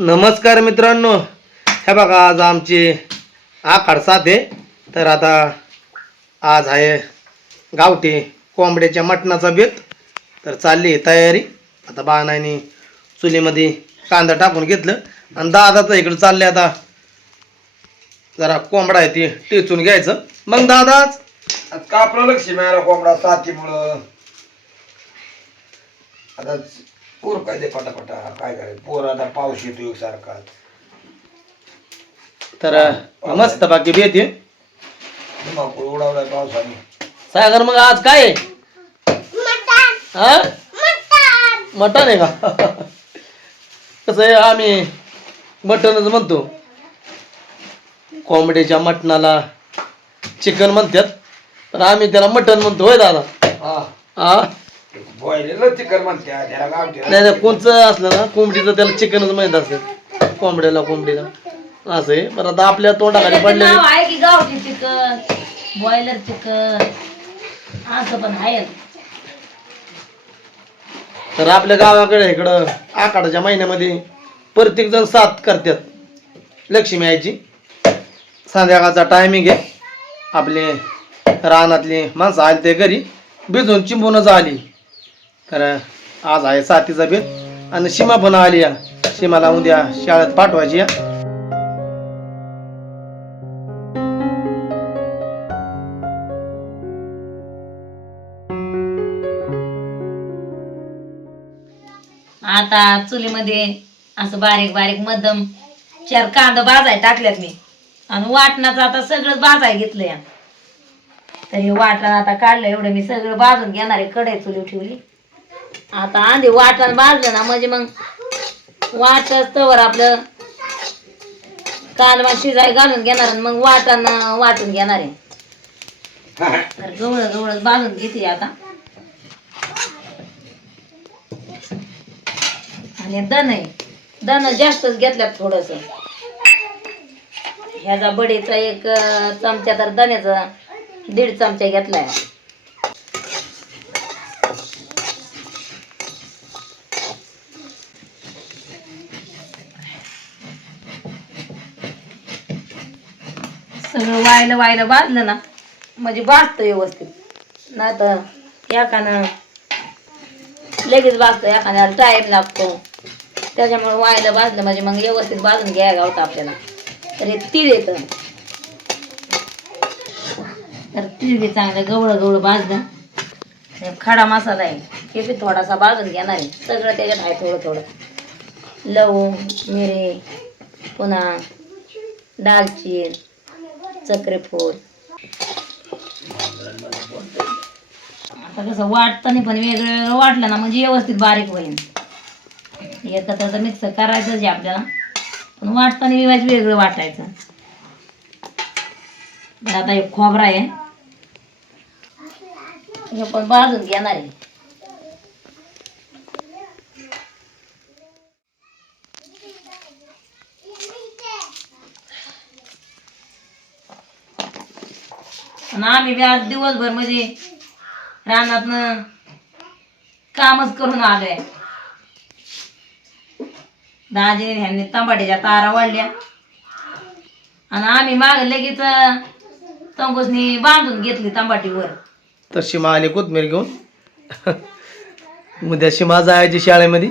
नमस्कार मित्रांनो. हे बघा आज आमची आखाड साथ आहे. तर आता आज आहे गावठी कोंबड्याच्या मटणाचा बेत. तर चालली तयारी. आता बाणाने चुलीमध्ये कांदा टाकून घेतलं. आणि दादाचं इकडं चालले आता. जरा कोंबडा आहे ती टेचून घ्यायचं. मग दादाच कापलं लक्ष्मी मिळाला कोंबडा साथीमुळं. आता पूर काय दे पटापटा काय करायचं? पोर आता पाऊस येतो सारखा. तर मस्त बाकी बेत आहे. धुमाकूळ उडावलाय पावसाने? सागर मग आज काय आहे? हा? मटण आहे का? कसं आहे आम्ही मटणच म्हणतो. कोंबडीच्या मटणाला चिकन म्हणतात. तर आम्ही त्याला मटण म्हणतो होय दादा? हा. हा? बॉयलेलं चिकन म्हणते त्याला गावठी नाही नाही कोणचं असलं ना कोंबडीचं त्याला चिकनच माहीत असेल कोंबड्याला कोंबडीला. असं आहे. पण आता आपल्या तोंडाखाली पडलेले नाव आहे. की गावठी चिकन बॉयलर चिकन असं पण आहे. तर आपल्या गावाकडे इकडं आखाडाच्या महिन्यामध्ये प्रत्येक जण साथ करतात लक्ष्मी आईची. संध्याकाळचा टायमिंग आहे. आपले रानातली माणसं आली ते घरी. भिजून चिंबूनच आली. तर आज आहे साथीचा बेत आणि सीमा पण आली या. सीमाला उद्या शाळेत पाठवायची या. आता चुलीमध्ये असं बारीक बारीक मध्यम चार कांदा बाजाय टाकल्यात मी. आणि वाटणाचं आता सगळं बाजाय घेतलं या तर हे वाटण आता काढलं एवढं मी सगळं भाजून घेणार आहे. कढई चुली ठेवली. आता आधी वाटण भाजलं ना म्हणजे मग वाटच तवर आपलं कालवा शिजाय घालून घेणार आणि मग वाटण वाटून घेणार आहे. तर गवळ गवळ बांधून घेते आता. आणि दण आहे. दण जास्तच घेतल्यात थोडस. ह्याचा बडीचा एक चमचा तर दण्याचा दीड चमचा घेतलाय सगळं वायलं वायलं भाजलं ना म्हणजे भाजतं व्यवस्थित. नाही तर एकानं लगेच भाजतं एखाद्याला टाईम लागतो. त्याच्यामुळे वायलं भाजलं म्हणजे मग व्यवस्थित बाजून घ्यायला होतं आपल्याला. तर हे तीळ येतं. तर तीळ बी चांगलं गवळं गवळं भाजलं. खडा मसाला आहे. हे बी थोडासा बाजून घेणार आहे. सगळं त्याच्यात आहे थोडं थोडं. लवंग मिरे पुन्हा दालचीन. चक्रेफूल आता कसं वाटताना पण वेगळं वेगळं वाटलं ना म्हणजे व्यवस्थित बारीक होईल एकत्र तर मिक्स करायचंच आहे आपल्याला पण वाटताना विवाज वेगळं वाटायचं. आता एक खोबरा आहे. हे पण भाजून घेणार आहे. आणि आम्ही बी आज दिवसभर म्हणजे रानातनं कामच करून आलोय. दाजीने ह्यांनी तंबाट्याच्या तारा वाढल्या. आणि आम्ही माग लगेच तंबूसनी बांधून घेतली तंबाटीवर. तर सीमा आली कोथमीर घेऊन. उद्या सीमा जायची शाळेमध्ये.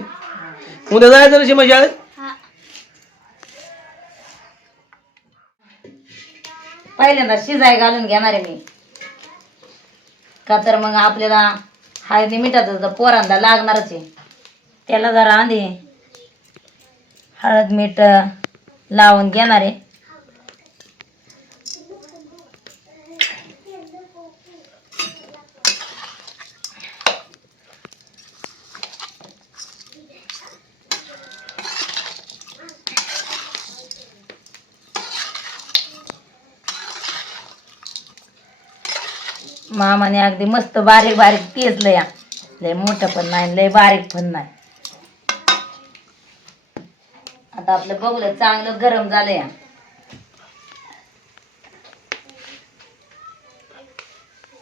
उद्या जायचं ना सीमा शाळेत? पहिल्यांदा शिजाय घालून घेणार आहे मी. का तर मग आपल्याला हळदी मिठाचं तर पोरांना लागणारच आहे. त्याला जरा आधी हळद मीठ लावून घेणार आहे. मामाने अगदी मस्त बारीक बारीक तेच या. लय मोठं पण नाही लय बारीक पण नाही. आता आपलं बघलं चांगलं गरम झालं या.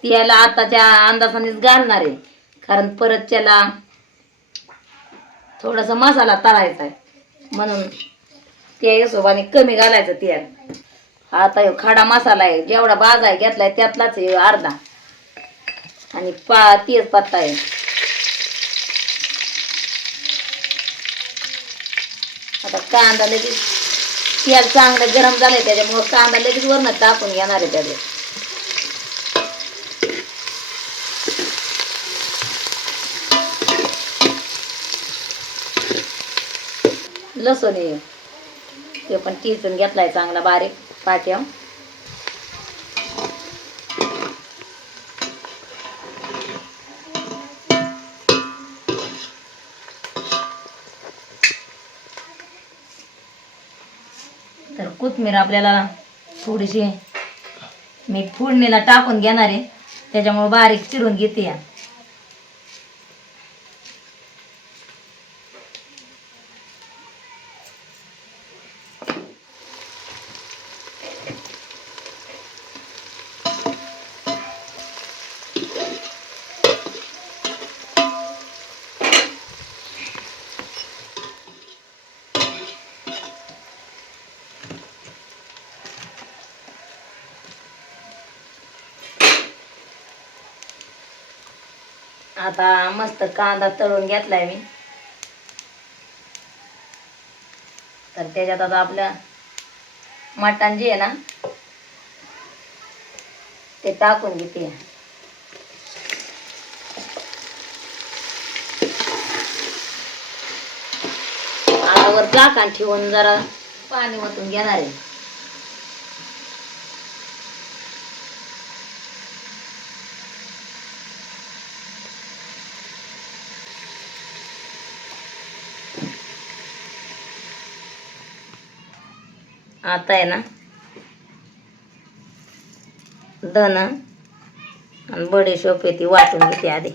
याला आताच्या अंदाजानेच घालणार आहे कारण परत त्याला थोडासा मसाला तळायचा आहे. म्हणून त्या हिशोबाने कमी घालायचं तेल. आता खडा मसाला आहे जेवढा बाजाय घेतलाय त्यातलाच अर्धा. आणि पा तेच पत्ता आहे. आता कांदा लगेच तेल चांगलं गरम झालंय त्याच्यामुळं कांदा लगेच वरनं टाकून घेणार आहे त्याच्यात. लसूण आहे. ते पण टिचून घेतलाय चांगला बारीक पाट्या. कोथमीर आपल्याला थोडीशी मी फोडणीला टाकून घेणार आहे. त्याच्यामुळे बारीक चिरून घेते या. आता मस्त कांदा तळून घेतलाय मी. तर त्याच्यात आता आपलं मटण जे आहे ना ते टाकून घेते. आतावर झाकण ठेवून जरा पाणी ओतून घेणार आहे. आता आहे ना. धन आणि बडीशोप येते ती वाटून घेते आधी.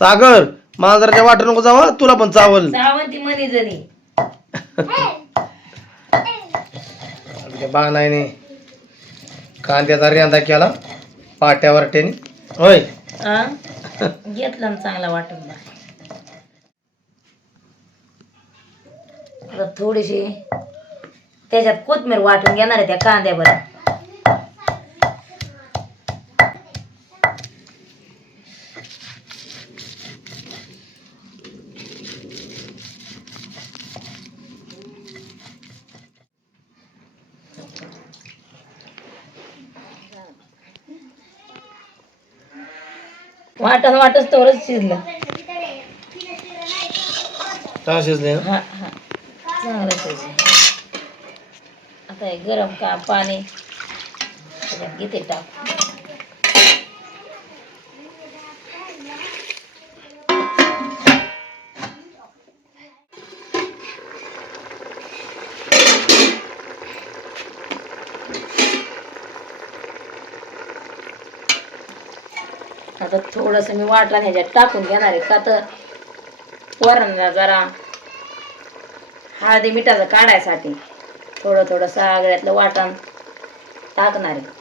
सागर मांजराच्या वाटत नको जावा तुला पण चावल. सावंती मनी जणी. त्या बाणाने कांद्याचा रेंदा केला पाट्यावर टेनी होय. हा घेतला ना चांगला वाटून बा. आता थोडीशी त्याच्यात कोथमीर वाटून घेणार आहे त्या कांद्यावर. वाटण वाटच तोरच शिजलं. का शिजले? ना हा हा. चांगलं शिजलं. आता हे गरम का पाणी? त्याच्यात घेते टाक आता थोडंसं मी वाटण ह्याच्यात टाकून घेणार आहे. का तर वरणला जरा हळदी मिठाचं काढायसाठी थोडं थोडं सगळ्यातलं वाटण टाकणार आहे.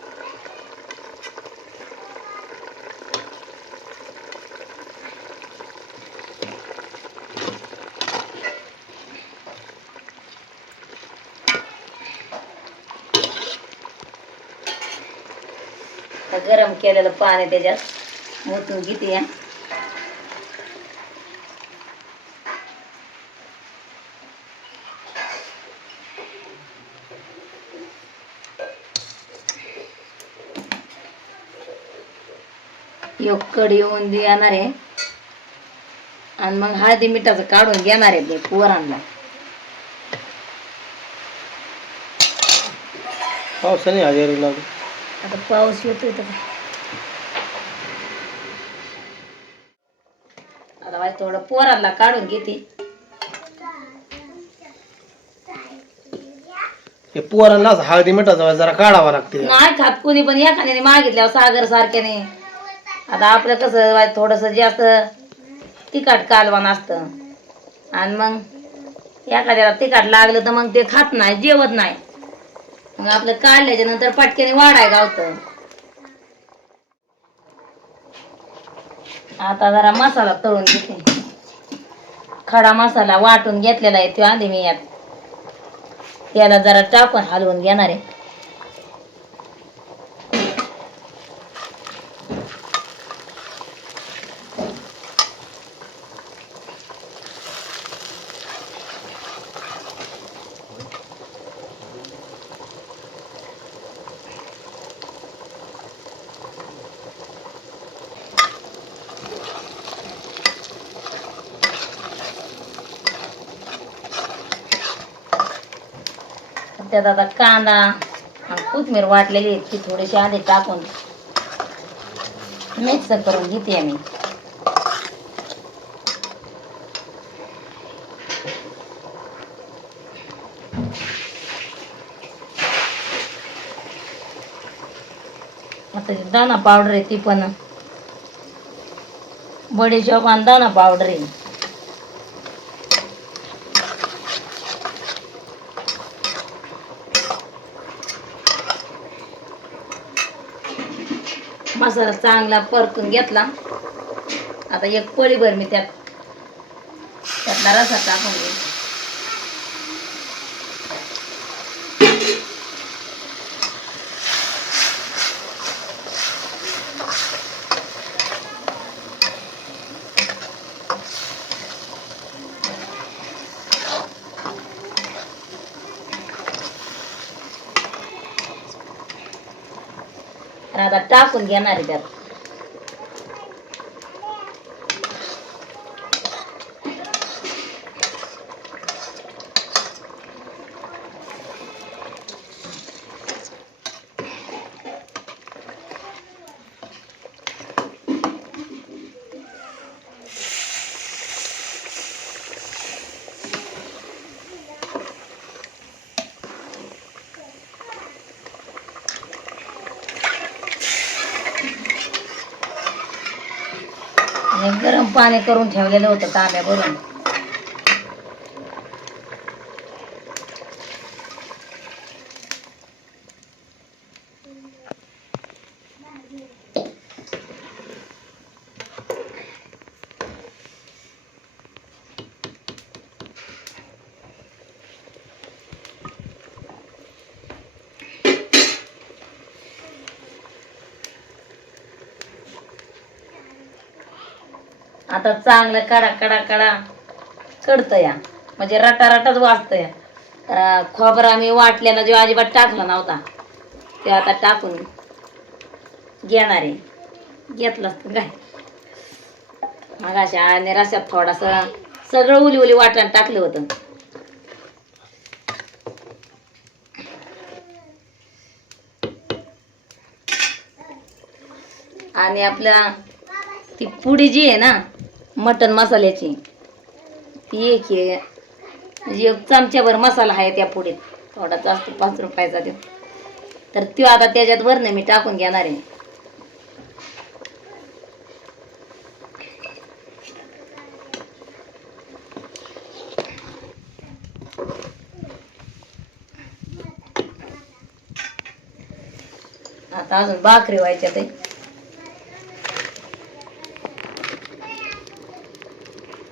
गरम केलेलं पाणी त्याच्यात मोतून घेते या एक कडी येऊन येणार आहे. आणि मग हळदी मिठाचं काढून घेणार आहे ते पोरांना. पावसाने हजेरी लागली आता पाऊस येतोय तर थोडं पोरांना काढून घेते. हे पोरांना असं हळदी मिठाचा जरा काढावा लागते. नाही खात कुणी पण एखाद्याने मागितल्यावर सागर सारख्याने. आता आपलं कसं थोडस जास्त तिखट कालवण असतं. आणि मग एखाद्याला तिखट लागलं तर मग ते खात नाही जेवत नाही. मग आपलं काढल्याच्या नंतर पटक्याने वाढाय गावतं आता जरा मसाला तळून घेते. खडा मसाला वाटून घेतलेला आहे तो आधी मी यात. त्याला जरा टाकून हलवून घेणार आहे. त्यात आता कांदा आणि कोथमीर वाटलेली आहे ती थोडीशी आधी टाकून मिक्स करून घेते मी. आता दाणा पावडर आहे ती पण बडीशॉप आणि दाणा पावडर आहे. मसाला चांगला परतून घेतला. आता एक पळीभर मी त्यात. त्यातला रसा टाकून घेते आता टाकून घेणार आहे त्यात. आणि गरम पाणी करून ठेवलेलं होतं तांब्या भरून आता चांगलं कडा कडा कडा कडतं या म्हणजे रटा रटाच वाजतं या तर खोबरा मी वाटलेला जो अजिबात टाकला नव्हता ते आता टाकून घेणार आहे. घेतलं असतं काय? मग अशा आणि रस्यात थोडासा सगळं उली उली वाटण टाकलं होतं. आणि आपलं ती पुडी जी आहे ना मटन मसाल्याची. ती एक आहे. म्हणजे एक चमच्याभर मसाला आहे त्या पुढे. थोडा जास्त पाच रुपयाचा देऊ. तर तो आता त्याच्यात वरनं मी टाकून घेणार आहे. आता अजून भाकरी व्हायच्या ते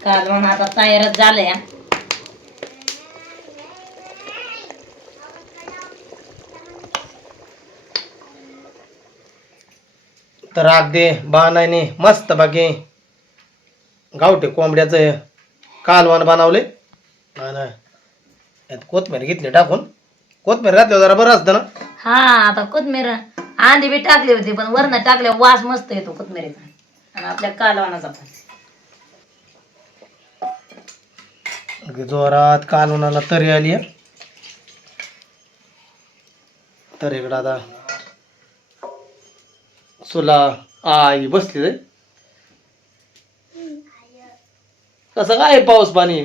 कालवण आता तयारच झालंय. तर अगदी बाणाने मस्त बाकी गावठी कोंबड्याचं कालवण बनवले आणि कोथमीर घेतली टाकून. कोथमीर घातल्यावर जरा बरं असतं ना? हा आता कोथमीर आंधी बी टाकली होती पण वरनं टाकल्यावर वास मस्त येतो कोथमिरीचा. आणि आपल्या कालवणाचा पण. अगदी जोरात कालवणाला तरी आली आहे. तर इकडं आता सुला आई बसली रे. कसं काय पाऊस पाणी?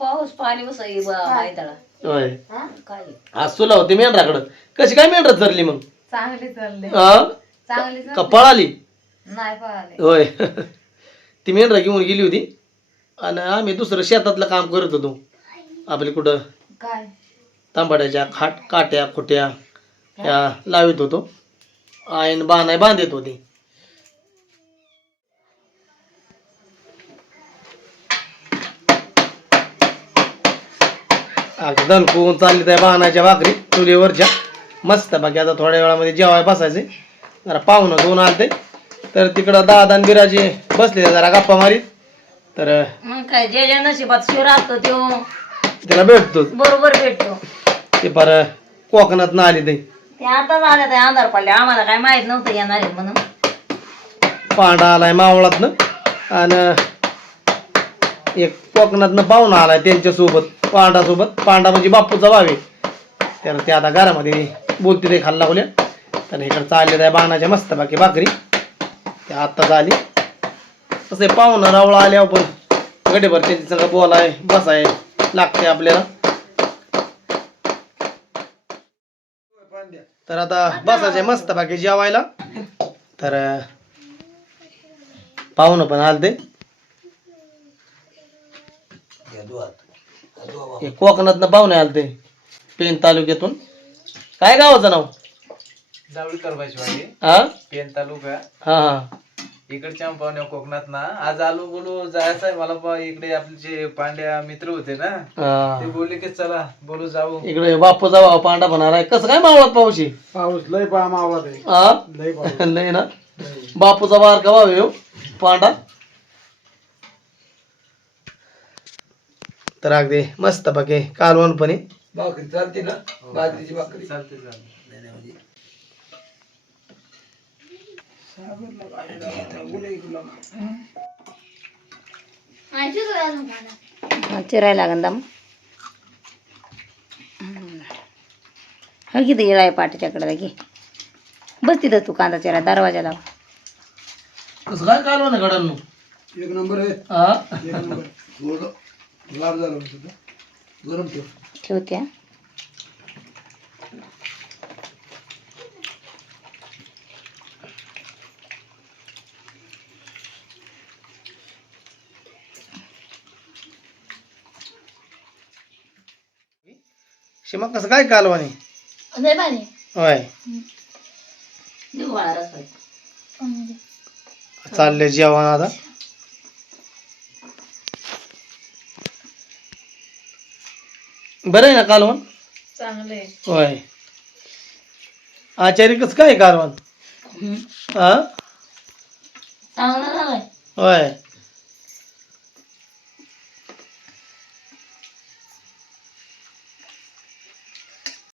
पाऊस पाणी माहितळा होय. काय? आज तुला होती मेंढराकडं. कशी काय मेंढर चरली मग? चांगली चालले हा चांगली का पळाली? नाही पळाले. होय. ती मेंढरा घेऊन गेली होती. आणि आम्ही दुसरं शेतातलं काम करत होतो. आपली कुठं? काय? तांबाड्याच्या खाट काट्या खोट्या ह्या लावित होतो. आईन बाणाय बांधत होती. अगदी दणकून चालली त्या बाणाच्या भाकरी चुलीवरच्या. मस्त बाकी आता थोड्या वेळामध्ये जेवाय बसायचे. जरा पाहुणं दोन आलते. तर तिकडं दादा आणि बिराजी बसले जरा गप्पा मारीत. तर मग काय जे जे नशिबात शिव राहतो तो त्याला भेटतो. बरोबर भेटतो. ते पर कोकणात ना आली ते. ते आता झाल्या ते अंधार पडले. आम्हाला काय माहीत नव्हतं येणार आहे म्हणून. पांडा आलाय मावळातनं. आणि एक कोकणातनं पाहुणा आलाय त्यांच्यासोबत पांडासोबत. पांडा म्हणजे बापूचा भावे तर ते आता घरामध्ये बोलते ते खाल्ला बोल्या तर इकडं चालले आहे बाणाच्या मस्त बाकी भाकरी. ते आत्ताच आली. तसे पाहुणं रावळा आल्यावर पण गडेभर त्यांची सगळं बोलाय बसाय लागते आपल्याला. तर आता बसायचंय मस्त बाकी जेवायला. तर पाहुणं पण आलते. कोकणातनं पाहुणे आलते पेन तालुक्यातून. काय गावाचं नाव? जावळी हा पेन तालुका. हा हा. इकडच्या पाहुण्या कोकणात ना आज आलो बोलू जायचं आहे मला बा इकडे आपले जे पांड्या मित्र होते ना ते हा. बोलले की चला बोलू जाऊ. इकडे बापूचा भाव पांडा आलाय कसं काय मावळात पाऊशी पाऊस लय पा मावला ते हा? लय पाऊस. नाही ना? बापूचा बार का भाव येऊ पांडा. तर अगदी मस्त बाकी कालवण पण आहे. भाकरी चालते ना? बाजरीची भाकरी. चालते चालते नाही, नाही, म्हणजे चिरायला लागन दम हा किती येळाय पाठीच्याकडे लगे बस तिथं तू कांदा चिरा दरवाजा लाव कसं काय कालवण आहे गडांनो एक नंबर आहे हा एक नंबर थोडं लाभ झालं होतं तुझं. गरम ठेव ठेवते शिमा कसं काय कालवण आहे होय. रस. चालले जेवण आता. बरं आहे ना कालवण? होय. आचार्य कसं काय कालवण? हम्म. हा चांगलं झालंय. होय.